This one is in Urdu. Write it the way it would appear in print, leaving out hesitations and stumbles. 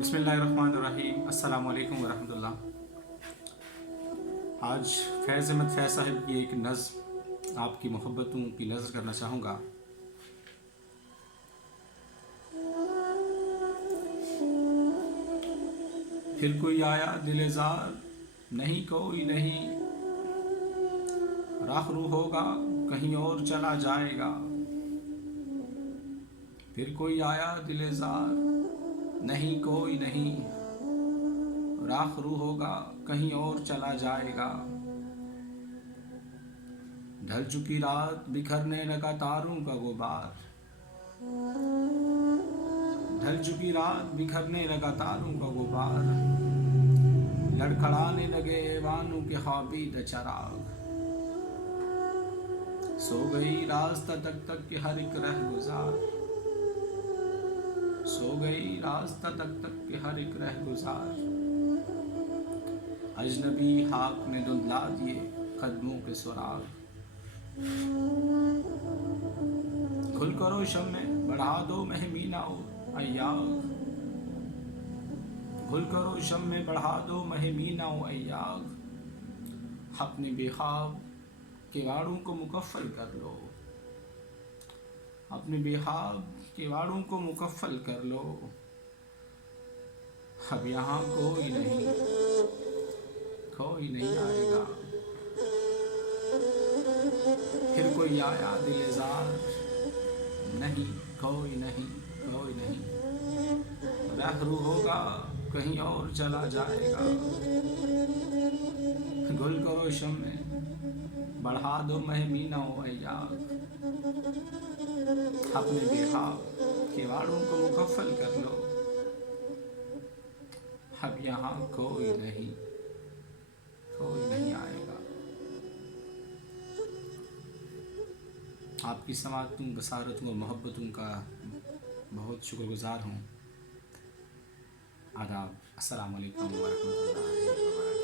بسم اللہ الرحمن الرحیم۔ السلام علیکم ورحمۃ اللہ۔ آج فیض احمد فیض صاحب کی ایک نظم آپ کی محبتوں کی نظر کرنا چاہوں گا۔ پھر کوئی آیا دل زار، نہیں کوئی نہیں، راہ رو ہوگا کہیں اور چلا جائے گا۔ پھر کوئی آیا دل زار، نہیں کوئی نہیں، راہ رو ہوگا کہیں اور چلا جائے گا۔ ڈھل چکی رات بکھرنے لگا تاروں کا غبار، ڈھل چکی رات بکھرنے لگا تاروں کا غبار، لڑکھڑانے لگے ایوانوں کے خوابیدہ چراغ۔ سو گئی راستہ تک تک کے ہر ایک رہ گزار، سو گئی راستہ تک تک کے ہر ایک رہ گزار۔ اجنبی خاک نے دھندلا دیے قدموں کے سراغ۔ کھل کر روشن میں بڑھا دو مہمینہ و ایاغ، کھل کر روشن میں بڑھا دو مہمینہ و ایاغ۔ اپنے بے خواب کیواڑوں کو مکفل کر لو، اپنے بے خواب کیواڑوں کو مکفل کر لو۔ اب یہاں کوئی نہیں، کوئی نہیں آئے گا۔ پھر کوئی آیا دل زار، نہیں کوئی نہیں، کوئی نہیں، راہ رو ہوگا کہیں اور چلا جائے گا۔ گل کرو شم میں بڑھا دو مہمینہ و ایاغ، اپنے بے خواب کیواڑوں کو مکفل کر لو۔ اب یہاں کوئی نہیں، کوئی نہیں آئے گا۔ آپ کی سماعتوں، بصارتوں اور محبتوں کا بہت شکر گزار ہوں۔ آداب، السلام علیکم ورحمۃ اللہ وبرکاتہ۔